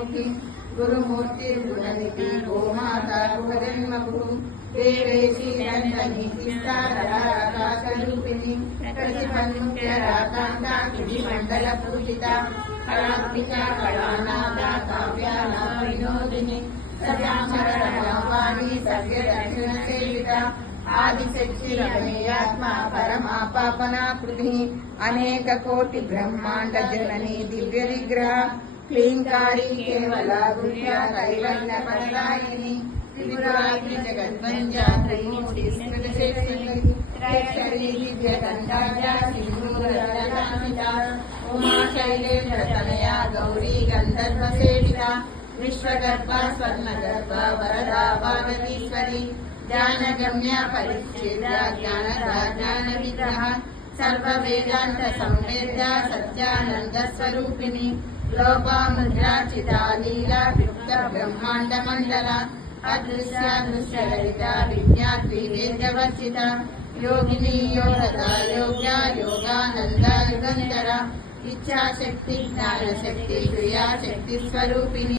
ുഖി ഗുരുമൂർത്തി ഗുണനിധി ഗോമാതാ ഗുഹജന്മഗുരും ദേവേശി നന്ദനി ശിഷ്ടാകാശരൂപിണി പ്രതിപന്മുഖ്യരാകാന്താകിടി മണ്ഡല പൂജിത കലാത്മിക കലാനാഥ കാവ്യാന വിനോദിനി സദാമരണ വാണി സഭ്യത ఆదిశక్తిరమేయాత్మ పరమాపాపనాకృతి అనేక కోటి బ్రహ్మాండ జనని దివ్య విగ్రహ. క్లీంకారి కేవల కైవల్య పరదాయిని. త్రిపురాగ్ని జగద్వంజ త్రిమూర్తి స్మృతిశేషి త్రైక్షరీ దివ్య దండాజ విశ్వగర్భ స్వర్ణగర్భ వరదా భాగవీశ్వరి జ్ఞానగమ్య పరిచ్ఛేద జ్ఞానద జ్ఞాన విగ్రహ సర్వవేదాంత సంవేద్య సత్యానంద స్వరూపిణి లోపాముద్రాచిత లీలా యుక్త బ్రహ్మాండ మండల అదృశ్య దృశ్య లలిత విజ్ఞాత్రి యోగిని యోగదా యోగ్య యోగానంద యుగంధర ఇచ్చాశక్తి జ్ఞానశక్తి క్రియాశక్తి స్వరూపిణి